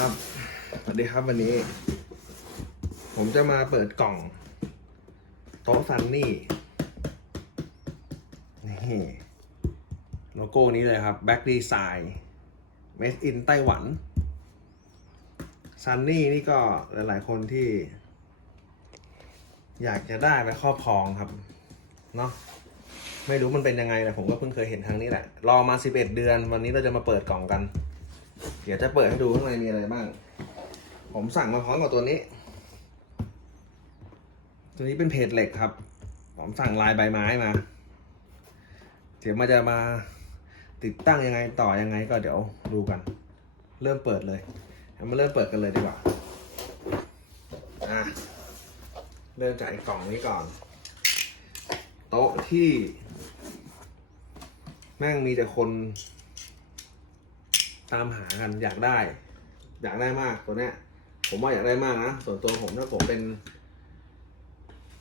ครับ สวัสดีครับวันนี้ ผมจะมาเปิดกล่องโต๊ะซันนี่ นี่โลโก้นี้เลยครับ Back Design Made in ไต้หวันซันนี่นี่ก็หลาย ๆ คนที่ อยากจะได้ไปครอบครองครับ เนาะไม่รู้มันเป็นยังไงแต่ผมก็เพิ่งเคยเห็นทางนี้แหละ รอมา 11 เดือน วันนี้เราจะมาเปิดกล่องกัน เดี๋ยวจะเปิดให้ดูข้างในมีอะไรบ้าง ผมสั่งมาพร้อมกับตัวนี้ ตัวนี้เป็นเพจเหล็กครับ ผมสั่งลายใบไม้มา เดี๋ยวมันจะมาติดตั้งยังไงต่อยังไงก็เดี๋ยวดูกัน เริ่มเปิดเลยเอามาเริ่มเปิดกันเลยดีกว่าอะเริ่มจากไอ้กล่องนี้ก่อน โต๊ะที่ แม่งมีแต่คน ตามหากันอยากได้ อยากได้มากตัวเนี้ย ผมว่าอยากได้มากนะ ส่วนตัวผมถ้าผมเป็น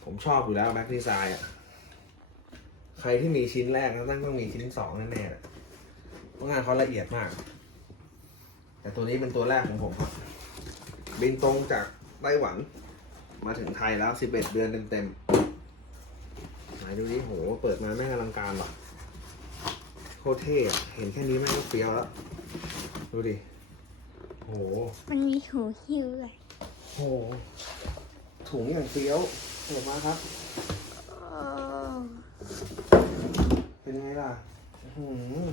ผมชอบอยู่แล้วแบ็คดีไซน์อะใครที่มีชิ้นแรกนะต้องต้องมีชิ้นสองแน่ๆเพราะงานเขาละเอียดมาก แต่ตัวนี้เป็นตัวแรกของผมครับบินตรงจากไต้หวัน มาถึงไทยแล้ว 11 เดือนเต็มๆไหนดูดิโห เปิดมาแม่งอลังการว่ะโคตรเท่เห็นแค่นี้แม่งก็เฟี้ยวแล้ว ดูดิ โห มันมีหูหิ้วเลยโห ถุงอย่างเฟี้ยวเปิดมาครับโอ้เป็นไงล่ะอื้อหือ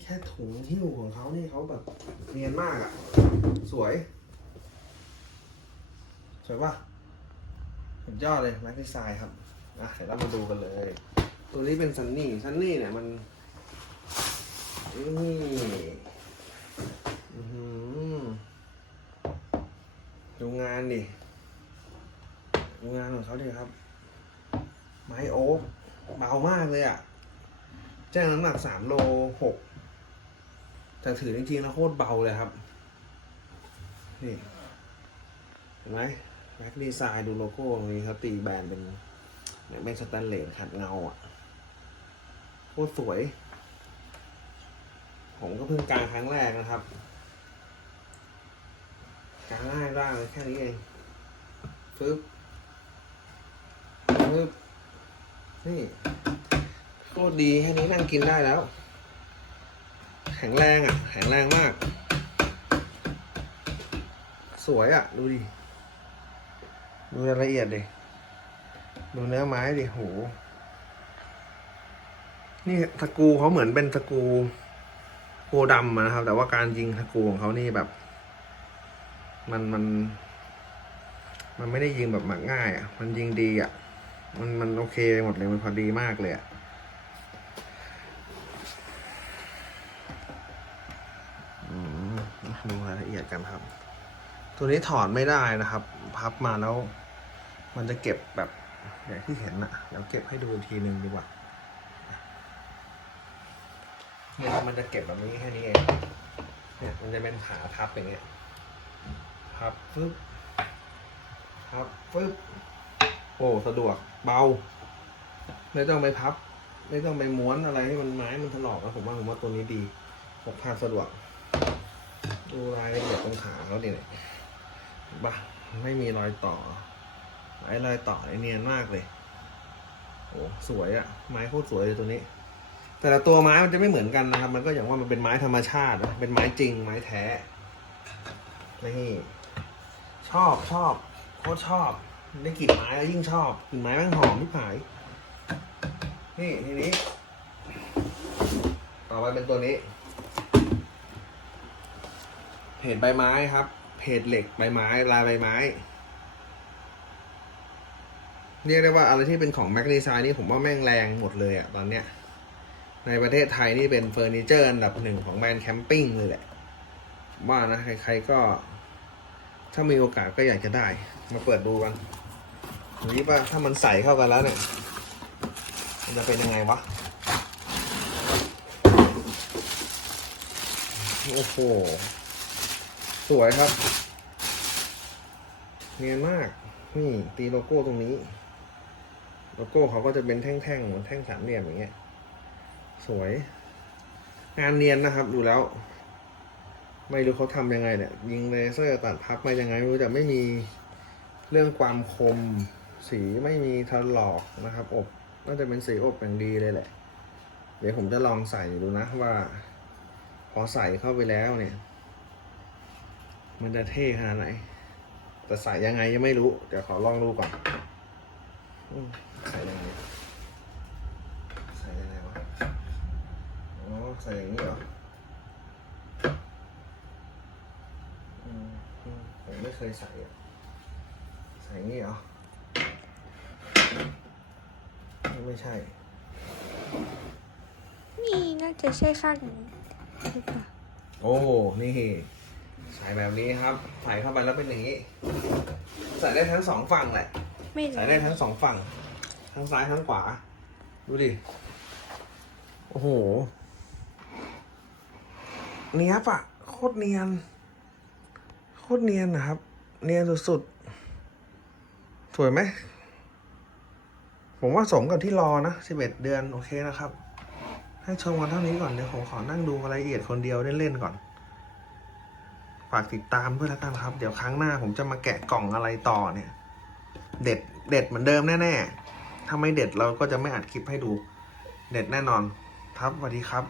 แค่ถุงหิ้วของเขานี่เขาแบบเนียนมากอะ่ะ สวย สวยป่ะสุดยอดเลยแม็กซ์ไซครับ อะเดี๋ยวเรามาดูกันเลย ตัวนี้เป็นซันนี่ซันนี่เนี่ยมัน นี่ดูงานดิ ดูงานของเขาดิครับ ไม้โอ๊กเบามากเลยอะ่ะ แจ้งน้ำหนักสามโลหกแต่ถือจริงๆแล้วโคตรเบาเลยครับ นี่ เห็นไหมแบ็คดีไซน์ดูโลโก้ตรงนี้ครับตีแบรนด์เป็นเหมือนเป็นสแตนเลสขัดเงาอะ่ะ โคตรสวย ผมก็เพิ่งกางครั้งแรกนะครับกางง่ายมากเลยแค่นี้เองฟึบฟึบนี่โคตรดีแค่นี้นั่งกินได้แล้ว แข็งแรงอะ แข็งแรงมาก สวยอะ ดูดิ ดูรายละเอียดดิ ดูเนื้อไม้ดิโหนี่สกูเขาเหมือนเป็นสกู โคดำนะครับ แต่ว่าการยิงสกรูของเขานี่แบบ มันมัน มันไม่ได้ยิงแบบหมักง่ายอะ มันยิงดีอะ มันมันโอเคไปหมดเลยมันพอดีมากเลยอะอืมดูรายละเอียดกันครับ ตัวนี้ถอดไม่ได้นะครับ พับมาแล้ว มันจะเก็บแบบอย่างที่เห็นนะเดี๋ยวเก็บให้ดูอีกทีหนึ่งดีกว่า เนี่ยมันจะเก็บแบบนี้แค่นี้เอง เนี่ยมันจะเป็นขาพับอย่างเงี้ย พับฟึบพับฟึบโอ้สะดวกเบา ไม่ต้องไปพับ ไม่ต้องไปม้วนอะไรให้มันไม้มันถลอกนะผมว่าผมว่าตัวนี้ดีพกพาสะดวก ดูรายละเอียดตรงขาเขาดิเนี่ยเห็นปะไม่มีรอยต่อ ไอ้รอยต่อไอเนียนมากเลย โอ้สวยอะไม้โคตรสวยเลยตัวนี้ แต่ละตัวไม้มันจะไม่เหมือนกันนะครับ มันก็อย่างว่ามันเป็นไม้ธรรมชาตินะเป็นไม้จริง ไม้แท้ นี่ ชอบชอบโคตรชอบ ได้กลิ่นไม้แล้วยิ่งชอบกลิ่นไม้แม่งหอมที่ผาย นี่ทีนี้ ต่อไปเป็นตัวนี้ เพจใบไม้ครับ เพจเหล็กใบไม้ ลายใบไม้ เรียกได้ว่าอะไรที่เป็นของแมกดีไซน์นี่ผมว่าแม่งแรงหมดเลยอะตอนเนี้ย ในประเทศไทยนี่เป็นเฟอร์นิเจอร์อันดับหนึ่งของแบรนด์แคมปิ้งเลยแหละว่านะ ใครๆก็ ถ้ามีโอกาสก็อยากจะได้ มาเปิดดูกันดูดิว่าถ้ามันใส่เข้ากันแล้วเนี่ย มันจะเป็นยังไงวะ โอ้โห สวยครับ เนียนมาก นี่ ตีโลโก้ตรงนี้ โลโก้เขาก็จะเป็นแท่งๆเหมือนแท่งสามเหลี่ยมอย่างเงี้ย สวย งานเนียนนะครับ ดูแล้ว ไม่รู้เขาทำยังไงเนี่ย ยิงเลเซอร์ตัดพับมายังไงไม่รู้แต่ไม่มีเรื่องความคม สีไม่มีถลอกนะครับ อบน่าจะเป็นสีอบอย่างดีเลยแหละ เดี๋ยวผมจะลองใส่ดูนะว่า พอใส่เข้าไปแล้วเนี่ย มันจะเท่ขนาดไหนแต่ใส่ยังไงยังไม่รู้ เดี๋ยวขอลองดูก่อนอใส่ยังไง ใส่ยังไงวะ อ๋อ ใส่อย่างนี้เหรออืมอืมผมไม่เคยใส่อะใส่อย่างนี้เหรอ ไม่ใช่ นี่น่าจะใช่ข้างนี้หรือเปล่าโอ้ นี่ ใส่แบบนี้ครับ ใส่เข้าไปแล้วเป็นอย่างนี้ ใส่ได้ทั้งสองฝั่งแหละ ไม่รู้ใส่ได้ทั้งสองฝั่ง ทั้งซ้ายทั้งขวา ดูดิ โอ้โห เนี้ยบอะโคตรเนียน โคตรเนียนนะครับ เนียนสุดๆ สวยไหม ผมว่าสมกับที่รอนะสิบเอ็ดเดือน โอเคนะครับ ให้ชมกันเท่านี้ก่อน เดี๋ยวผมขอนั่งดูรายละเอียดคนเดียวเล่นๆก่อน ฝากติดตามด้วยแล้วกันครับ เดี๋ยวครั้งหน้าผมจะมาแกะกล่องอะไรต่อเนี่ย เด็ด เด็ดเหมือนเดิมแน่ๆถ้าไม่เด็ดเราก็จะไม่อัดคลิปให้ดู เด็ดแน่นอน ครับสวัสดีครับ